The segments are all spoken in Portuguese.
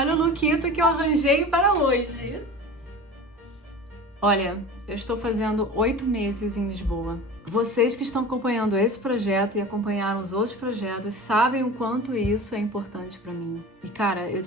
olha o lookito que eu arranjei para hoje. Olha, eu estou fazendo 8 meses em Lisboa. Vocês que estão acompanhando esse projeto e acompanharam os outros projetos sabem o quanto isso é importante para mim. E cara, eu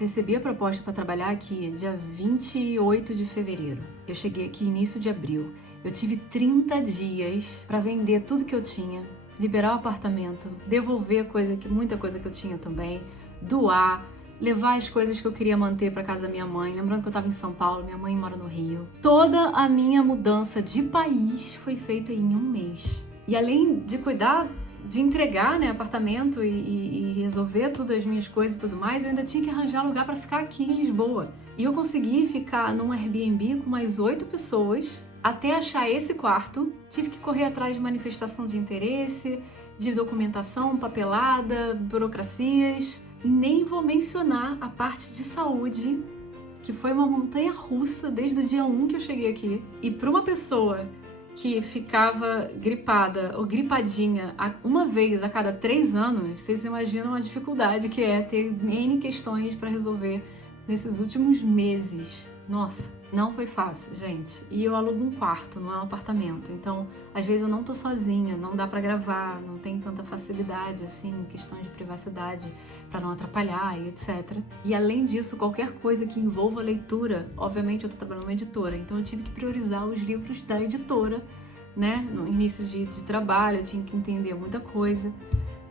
recebi a proposta para trabalhar aqui dia 28 de fevereiro. Eu cheguei aqui início de abril. Eu tive 30 dias para vender tudo que eu tinha, liberar o apartamento, devolver muita coisa que eu tinha também, doar, levar as coisas que eu queria manter para casa da minha mãe. Lembrando que eu estava em São Paulo, minha mãe mora no Rio. Toda a minha mudança de país foi feita em um mês. E além de cuidar, de entregar, né, apartamento e resolver todas as minhas coisas e tudo mais, eu ainda tinha que arranjar lugar para ficar aqui em Lisboa. E eu consegui ficar num Airbnb com mais 8 pessoas até achar esse quarto. Tive que correr atrás de manifestação de interesse, de documentação, papelada, burocracias. E nem vou mencionar a parte de saúde, que foi uma montanha russa desde o dia 1 que eu cheguei aqui. E para uma pessoa que ficava gripada ou gripadinha uma vez a cada 3 anos, vocês imaginam a dificuldade que é ter N questões para resolver nesses últimos meses. Nossa, não foi fácil, gente. E eu alugo um quarto, não é um apartamento. Então, às vezes eu não tô sozinha, não dá pra gravar, não tem tanta facilidade, assim, questão de privacidade pra não atrapalhar e etc. E além disso, qualquer coisa que envolva leitura, obviamente eu tô trabalhando numa editora, então eu tive que priorizar os livros da editora, né? No início de trabalho, eu tinha que entender muita coisa.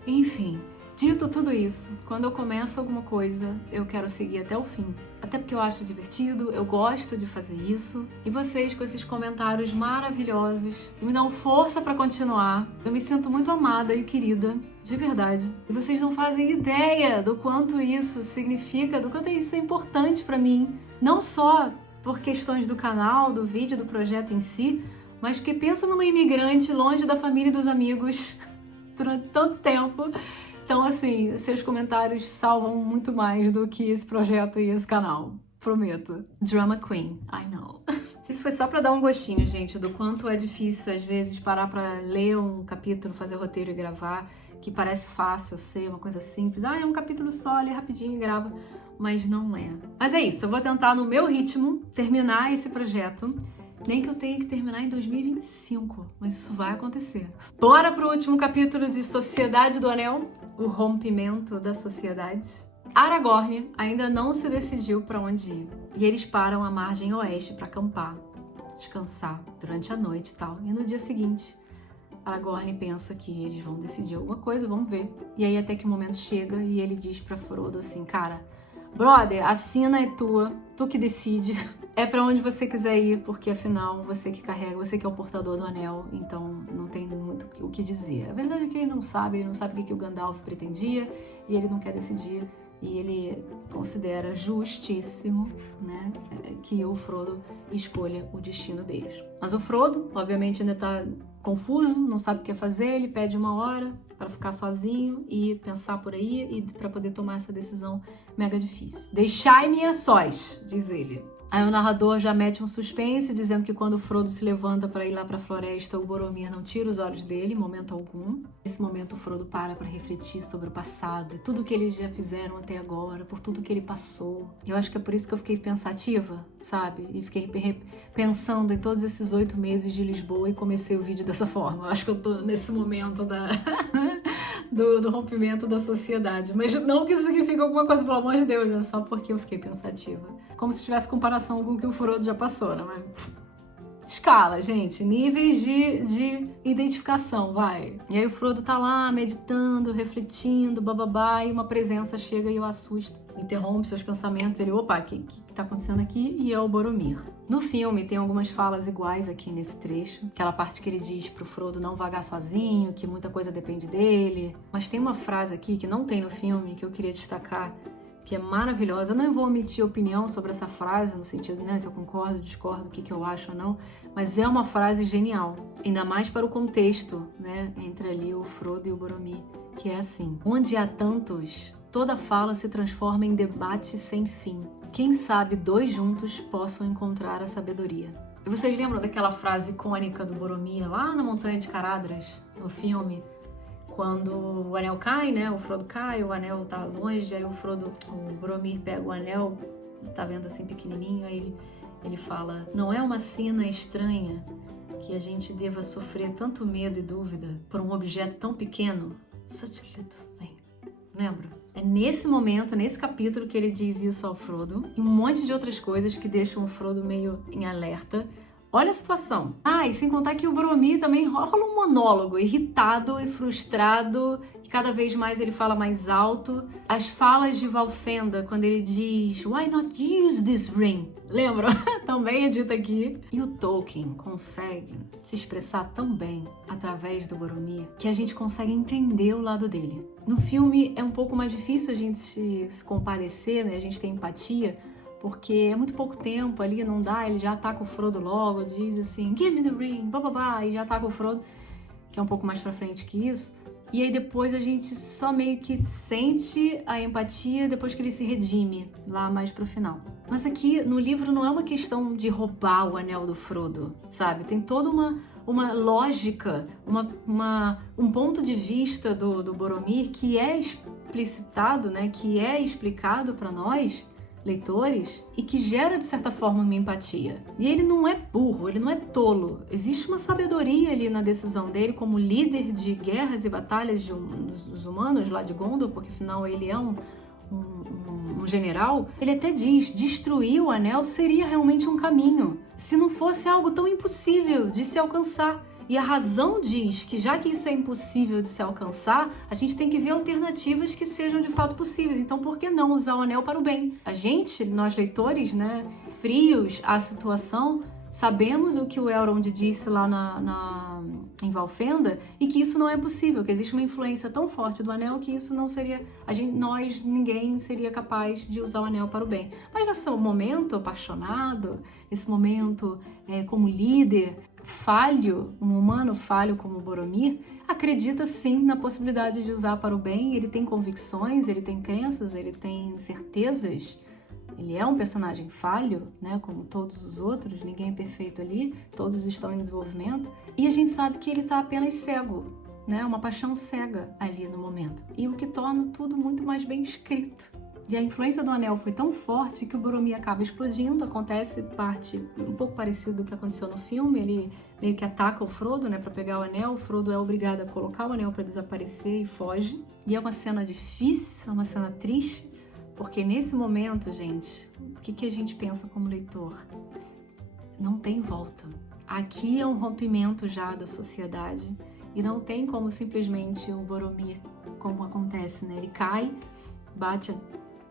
Enfim, dito tudo isso, quando eu começo alguma coisa, eu quero seguir até o fim. Até porque eu acho divertido, eu gosto de fazer isso. E vocês com esses comentários maravilhosos me dão força pra continuar. Eu me sinto muito amada e querida, de verdade. E vocês não fazem ideia do quanto isso significa, do quanto isso é importante pra mim. Não só por questões do canal, do vídeo, do projeto em si, mas porque pensa numa imigrante longe da família e dos amigos durante tanto tempo. Então, assim, seus comentários salvam muito mais do que esse projeto e esse canal. Prometo. Drama Queen, I know. Isso foi só pra dar um gostinho, gente, do quanto é difícil, às vezes, parar pra ler um capítulo, fazer roteiro e gravar, que parece fácil, eu sei, uma coisa simples. Ah, é um capítulo só, lê rapidinho e grava. Mas não é. Mas é isso, eu vou tentar, no meu ritmo, terminar esse projeto. Nem que eu tenha que terminar em 2025, mas isso vai acontecer. Bora pro último capítulo de Sociedade do Anel, o rompimento da sociedade. Aragorn ainda não se decidiu para onde ir, e eles param à margem oeste para acampar, descansar durante a noite e tal. E no dia seguinte, Aragorn pensa que eles vão decidir alguma coisa, vamos ver. E aí até que o momento chega e ele diz para Frodo assim, cara, brother, a sina é tua, tu que decide. É pra onde você quiser ir, porque afinal você que carrega, você que é o portador do anel, então não tem muito o que dizer. A verdade é que ele não sabe o que o Gandalf pretendia e ele não quer decidir. E ele considera justíssimo, né, que o Frodo escolha o destino deles. Mas o Frodo, obviamente, ainda tá confuso, não sabe o que fazer, ele pede uma hora para ficar sozinho e pensar por aí e para poder tomar essa decisão mega difícil. Deixai-me a sós, diz ele. Aí o narrador já mete um suspense, dizendo que quando o Frodo se levanta para ir lá para a floresta, o Boromir não tira os olhos dele, em momento algum. Nesse momento o Frodo para refletir sobre o passado e tudo que eles já fizeram até agora, por tudo que ele passou. Eu acho que é por isso que eu fiquei pensativa, sabe? E fiquei pensando em todos esses 8 meses de Lisboa e comecei o vídeo dessa forma. Eu acho que eu tô nesse momento do rompimento da sociedade. Mas não que isso signifique alguma coisa, pelo amor de Deus, né? Só porque eu fiquei pensativa. Como se tivesse comparação com o que o Frodo já passou, né? Escala, gente, níveis de identificação, vai. E aí o Frodo tá lá meditando, refletindo, bababá, e uma presença chega e o assusta. Interrompe seus pensamentos, ele, opa, o que tá acontecendo aqui? E é o Boromir. No filme tem algumas falas iguais aqui nesse trecho, aquela parte que ele diz pro Frodo não vagar sozinho, que muita coisa depende dele. Mas tem uma frase aqui que não tem no filme, que eu queria destacar, que é maravilhosa. Eu não vou omitir opinião sobre essa frase, no sentido, né, se eu concordo, discordo, o que eu acho ou não, mas é uma frase genial, ainda mais para o contexto, né, entre ali o Frodo e o Boromir, que é assim: onde há tantos, toda fala se transforma em debate sem fim. Quem sabe 2 juntos possam encontrar a sabedoria. E vocês lembram daquela frase icônica do Boromir lá na Montanha de Caradhras, no filme? quando o anel cai, né? O Frodo cai, o anel tá longe, aí o Boromir pega o anel, tá vendo assim pequenininho, aí ele fala: não é uma sina estranha que a gente deva sofrer tanto medo e dúvida por um objeto tão pequeno. Such a little thing. Lembra? É nesse momento, nesse capítulo, que ele diz isso ao Frodo, e um monte de outras coisas que deixam o Frodo meio em alerta. Olha a situação. E sem contar que o Boromir também rola um monólogo, irritado e frustrado, e cada vez mais ele fala mais alto. As falas de Valfenda, quando ele diz "Why not use this ring?" Lembram? Também é dito aqui. E o Tolkien consegue se expressar tão bem através do Boromir que a gente consegue entender o lado dele. No filme é um pouco mais difícil a gente se compadecer, né? A gente tem empatia, porque é muito pouco tempo ali, não dá, ele já ataca o Frodo logo, diz assim, "Give me the ring", bababá, e já ataca o Frodo, que é um pouco mais pra frente que isso. E aí depois a gente só meio que sente a empatia depois que ele se redime, lá mais pro final. Mas aqui no livro não é uma questão de roubar o anel do Frodo, sabe? Tem toda uma lógica, um ponto de vista do Boromir que é explicitado, né? Que é explicado pra nós, leitores, e que gera de certa forma uma empatia. E ele não é burro, ele não é tolo. Existe uma sabedoria ali na decisão dele como líder de guerras e batalhas dos humanos lá de Gondor, porque afinal ele é um general. Ele até diz, destruir o anel seria realmente um caminho, se não fosse algo tão impossível de se alcançar. E a razão diz que, já que isso é impossível de se alcançar, a gente tem que ver alternativas que sejam de fato possíveis. Então, por que não usar o anel para o bem? A gente, nós leitores, né, frios à situação, sabemos o que o Elrond disse lá em Valfenda, e que isso não é possível, que existe uma influência tão forte do anel que isso não seria, ninguém seria capaz de usar o anel para o bem. Mas nesse momento apaixonado, nesse momento como líder falho, um humano falho como Boromir, acredita sim na possibilidade de usar para o bem. Ele tem convicções, ele tem crenças, ele tem certezas. Ele é um personagem falho, né, como todos os outros, ninguém é perfeito ali, todos estão em desenvolvimento. E a gente sabe que ele está apenas cego, né, uma paixão cega ali no momento. E o que torna tudo muito mais bem escrito. E a influência do anel foi tão forte que o Boromir acaba explodindo. Acontece parte um pouco parecido do que aconteceu no filme. Ele meio que ataca o Frodo, né, para pegar o anel. O Frodo é obrigado a colocar o anel para desaparecer e foge. E é uma cena difícil, é uma cena triste, porque nesse momento, gente, o que a gente pensa como leitor? Não tem volta. Aqui é um rompimento já da sociedade e não tem como simplesmente o Boromir, como acontece, né? Ele cai, bate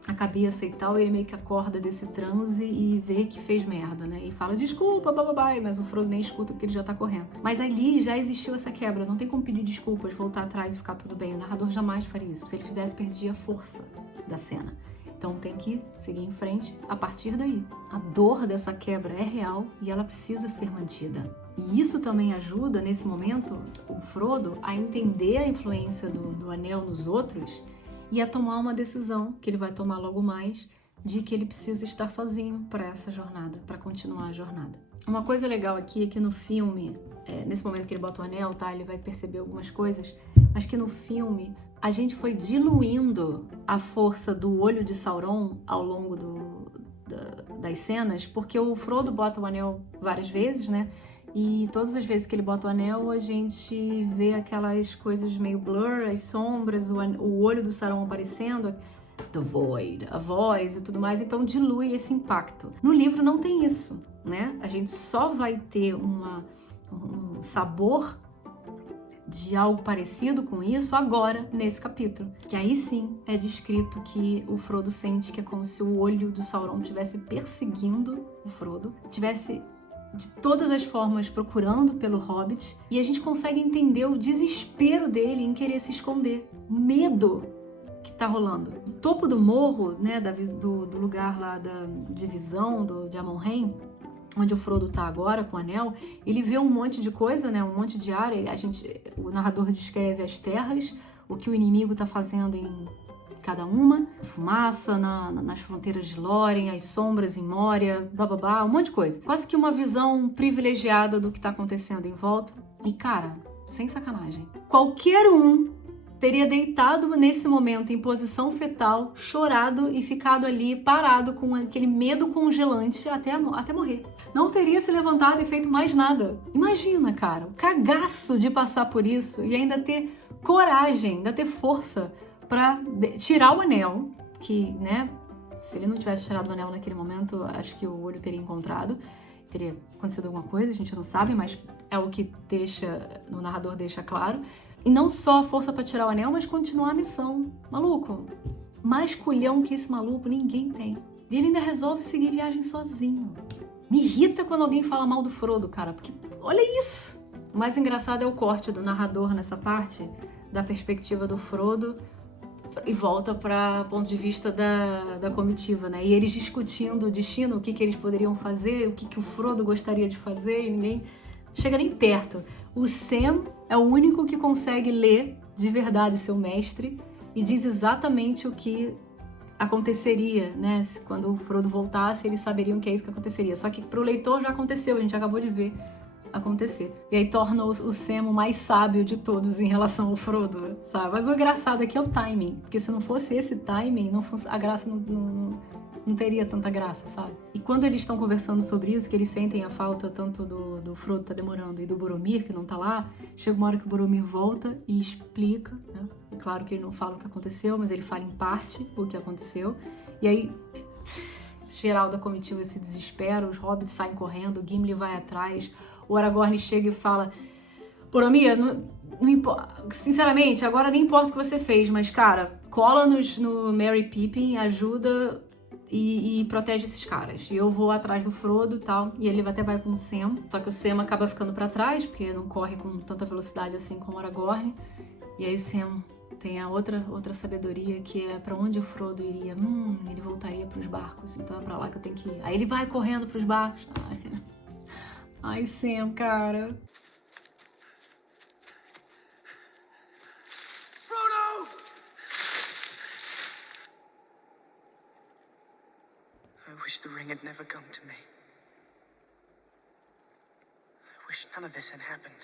a cabeça e tal, e ele meio que acorda desse transe e vê que fez merda, né? E fala, desculpa, bababá, mas o Frodo nem escuta porque ele já tá correndo. Mas ali já existiu essa quebra, não tem como pedir desculpas, voltar atrás e ficar tudo bem. O narrador jamais faria isso. Se ele fizesse, perdia a força da cena. Então tem que seguir em frente a partir daí. A dor dessa quebra é real e ela precisa ser mantida. E isso também ajuda, nesse momento, o Frodo a entender a influência do anel nos outros e a tomar uma decisão, que ele vai tomar logo mais, de que ele precisa estar sozinho para essa jornada, para continuar a jornada. Uma coisa legal aqui é que no filme, nesse momento que ele bota o anel, tá, ele vai perceber algumas coisas, mas que no filme a gente foi diluindo a força do olho de Sauron ao longo das cenas, porque o Frodo bota o anel várias vezes, né? E todas as vezes que ele bota o anel, a gente vê aquelas coisas meio blur, as sombras, o olho do Sauron aparecendo, the void, a voz e tudo mais, então dilui esse impacto. No livro não tem isso, né? A gente só vai ter um sabor de algo parecido com isso agora, nesse capítulo. Que aí sim é descrito que o Frodo sente que é como se o olho do Sauron estivesse perseguindo o Frodo, estivesse de todas as formas procurando pelo Hobbit, e a gente consegue entender o desespero dele em querer se esconder, o medo que tá rolando. No topo do morro, né, do lugar lá de visão de Amon-Hen, onde o Frodo tá agora com o anel, ele vê um monte de coisa, né, um monte de área. O narrador descreve as terras, o que o inimigo tá fazendo em cada uma, fumaça nas fronteiras de Lórien, as sombras em Moria, bababá, um monte de coisa. Quase que uma visão privilegiada do que tá acontecendo em volta. E cara, sem sacanagem, qualquer um teria deitado nesse momento em posição fetal, chorado e ficado ali parado com aquele medo congelante até morrer. Não teria se levantado e feito mais nada. Imagina, cara, o cagaço de passar por isso e ainda ter coragem, ainda ter força pra tirar o anel, que, né, se ele não tivesse tirado o anel naquele momento, acho que o olho teria encontrado, teria acontecido alguma coisa, a gente não sabe, mas é o que o narrador deixa claro. E não só a força pra tirar o anel, mas continuar a missão. Maluco, mais culhão que esse maluco ninguém tem. E ele ainda resolve seguir viagem sozinho. Me irrita quando alguém fala mal do Frodo, cara, porque olha isso! O mais engraçado é o corte do narrador nessa parte, da perspectiva do Frodo, e volta para ponto de vista da comitiva, né? E eles discutindo o destino, o que eles poderiam fazer, o que o Frodo gostaria de fazer, e ninguém chega nem perto. O Sam é o único que consegue ler de verdade seu mestre e diz exatamente o que aconteceria, né? Quando o Frodo voltasse, eles saberiam que é isso que aconteceria. Só que pro leitor já aconteceu, a gente acabou de ver acontecer. E aí torna o Sam o mais sábio de todos em relação ao Frodo, sabe? Mas o engraçado aqui é o timing, porque se não fosse esse timing, a graça não teria tanta graça, sabe? E quando eles estão conversando sobre isso, que eles sentem a falta tanto do Frodo tá demorando e do Boromir, que não tá lá, chega uma hora que o Boromir volta e explica, né? É claro que ele não fala o que aconteceu, mas ele fala em parte o que aconteceu. E aí, geral da comitiva se desespera, os hobbits saem correndo, o Gimli vai atrás, o Aragorn chega e fala: Boromir, não importa, sinceramente, agora nem importa o que você fez, mas cara, cola no Merry Pippin, ajuda e protege esses caras. E eu vou atrás do Frodo e tal, e ele até vai com o Sam, só que o Sam acaba ficando pra trás, porque não corre com tanta velocidade assim como o Aragorn. E aí o Sam tem a outra sabedoria, que é pra onde o Frodo iria. Ele voltaria pros barcos, então é pra lá que eu tenho que ir. Aí ele vai correndo pros barcos. Ai, Sam, cara. Frodo! I wish the ring had never come to me. I wish none of this had happened.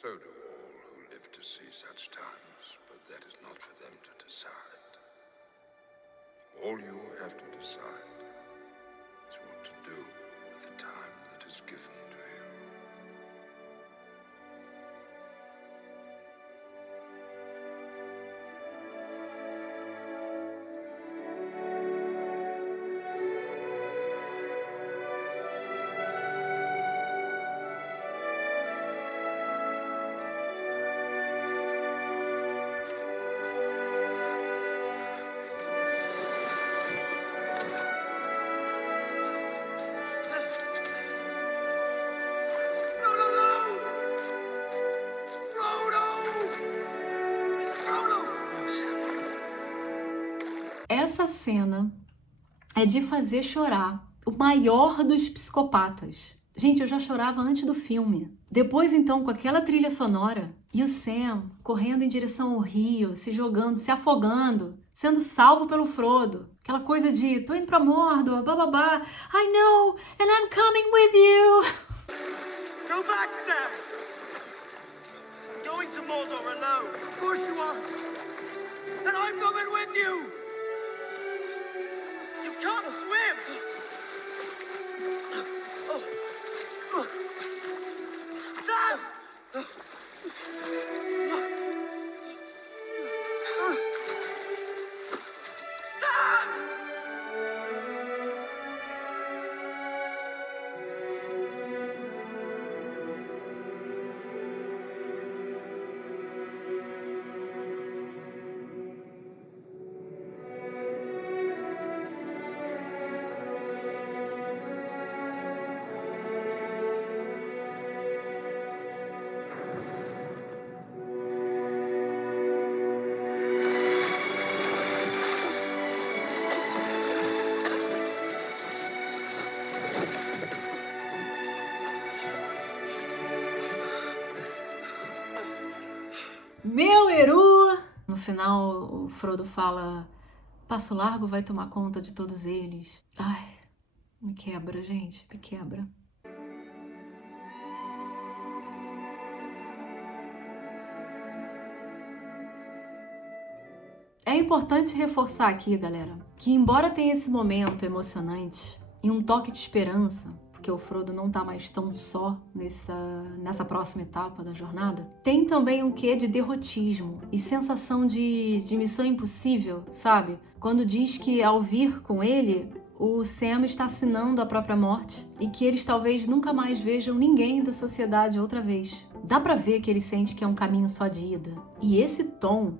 So do all who live to see such times, but that is not for them to decide. All you have to decide is what to do with the time that is given to you. Essa cena é de fazer chorar o maior dos psicopatas. Gente, eu já chorava antes do filme. Depois, então, com aquela trilha sonora e o Sam correndo em direção ao rio, se jogando, se afogando, sendo salvo pelo Frodo. Aquela coisa de, tô indo pra Mordor, bababá, I know, and I'm coming with you. Go back, Sam! I'm going to Mordor alone. Of course you are. And I'm coming with you! You can't swim! Sam! Meu Eru! No final, o Frodo fala: Passo Largo vai tomar conta de todos eles. Ai, me quebra, gente, me quebra. É importante reforçar aqui, galera, que embora tenha esse momento emocionante e um toque de esperança, porque o Frodo não tá mais tão só nessa próxima etapa da jornada, tem também um quê de derrotismo e sensação de missão impossível, sabe? Quando diz que ao vir com ele, o Sam está assinando a própria morte e que eles talvez nunca mais vejam ninguém da sociedade outra vez. Dá pra ver que ele sente que é um caminho só de ida. E esse tom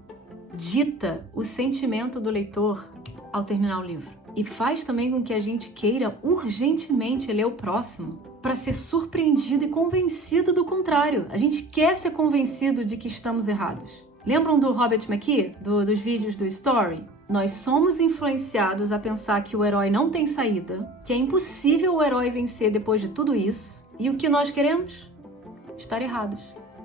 dita o sentimento do leitor ao terminar o livro. E faz também com que a gente queira urgentemente ler o próximo para ser surpreendido e convencido do contrário. A gente quer ser convencido de que estamos errados. Lembram do Robert McKee, dos vídeos do Story? Nós somos influenciados a pensar que o herói não tem saída, que é impossível o herói vencer depois de tudo isso. E o que nós queremos? Estar errados.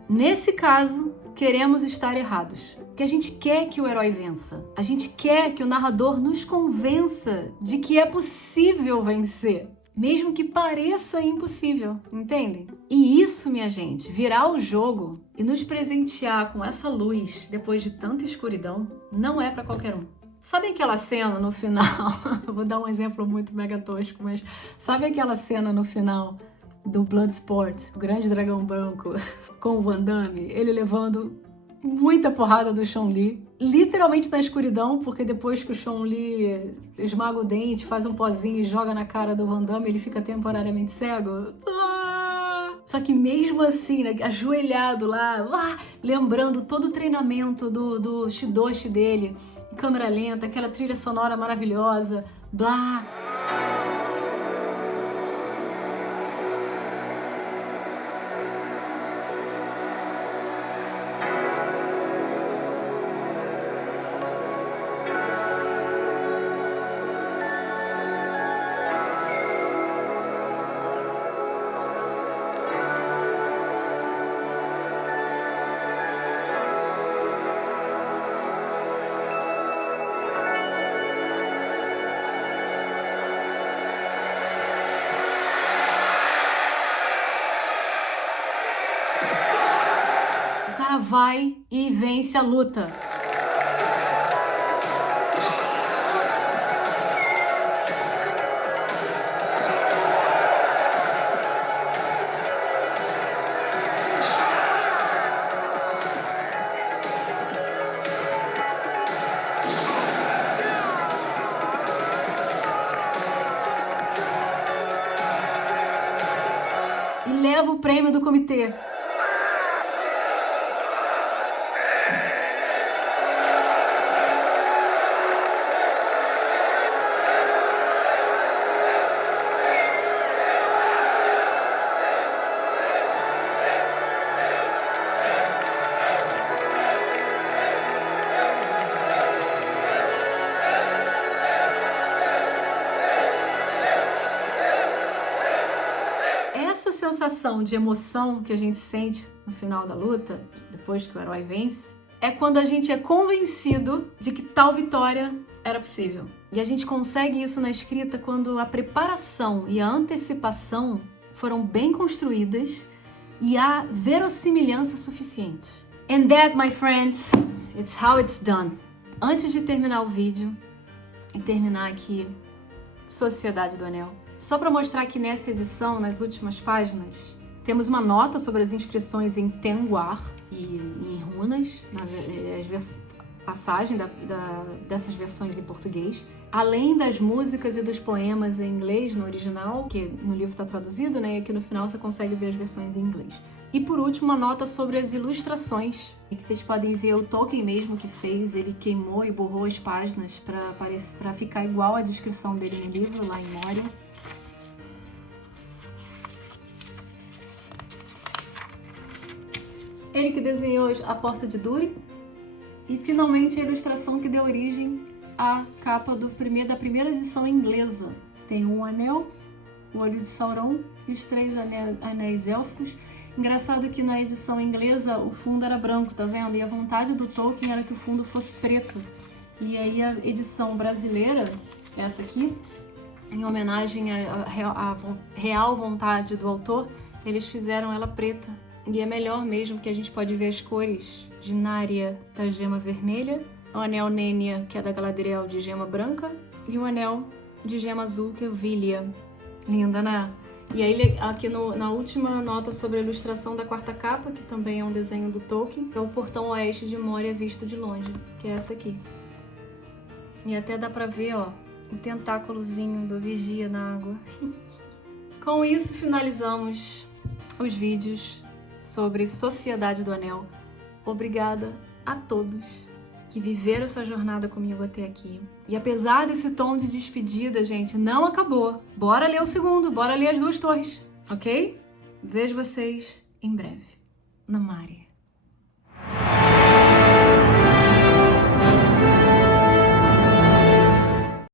Nesse caso, queremos estar errados. Porque a gente quer que o herói vença. A gente quer que o narrador nos convença de que é possível vencer. Mesmo que pareça impossível, entendem? E isso, minha gente, virar o jogo e nos presentear com essa luz depois de tanta escuridão, não é pra qualquer um. Sabe aquela cena no final? Vou dar um exemplo muito mega tosco, mas sabe aquela cena no final do Bloodsport, o Grande Dragão Branco, com o Van Damme, ele levando muita porrada do Chun Li, literalmente na escuridão, porque depois que o Chun Li esmaga o dente, faz um pozinho e joga na cara do Van Damme, ele fica temporariamente cego. Só que mesmo assim, né, ajoelhado lá, lembrando todo o treinamento do Shidoshi dele, câmera lenta, aquela trilha sonora maravilhosa, blá. O cara vai e vence a luta. E leva o prêmio do comitê. Sensação de emoção que a gente sente no final da luta, depois que o herói vence, é quando a gente é convencido de que tal vitória era possível. E a gente consegue isso na escrita quando a preparação e a antecipação foram bem construídas e há verossimilhança suficiente. And that, my friends, it's how it's done. Antes de terminar o vídeo e terminar aqui Sociedade do Anel, só para mostrar que nessa edição, nas últimas páginas, temos uma nota sobre as inscrições em Tengwar e em runas, passagem dessas versões em português, além das músicas e dos poemas em inglês no original, que no livro está traduzido, né? E aqui no final você consegue ver as versões em inglês. E por último, uma nota sobre as ilustrações, que vocês podem ver o Tolkien mesmo que fez, ele queimou e borrou as páginas para ficar igual à descrição dele no livro, lá em Moria. Ele que desenhou a Porta de Durin e finalmente a ilustração que deu origem à capa da primeira edição inglesa. Tem um anel, o olho de Sauron e os 3 anéis élficos. Engraçado que na edição inglesa o fundo era branco, tá vendo? E a vontade do Tolkien era que o fundo fosse preto. E aí a edição brasileira, essa aqui, em homenagem à real vontade do autor, eles fizeram ela preta. E é melhor mesmo que a gente pode ver as cores de Narya da gema vermelha, o anel Nenya, que é da Galadriel, de gema branca, e o anel de gema azul, que é o Vilya. Linda, né? E aí aqui na última nota sobre a ilustração da quarta capa, que também é um desenho do Tolkien, é o portão oeste de Moria visto de longe, que é essa aqui. E até dá pra ver, ó, o tentáculozinho do vigia na água. Com isso, finalizamos os vídeos sobre Sociedade do Anel. Obrigada a todos que viveram essa jornada comigo até aqui. E apesar desse tom de despedida, gente, não acabou. Bora ler o segundo, bora ler as duas torres, ok? Vejo vocês em breve. Namari.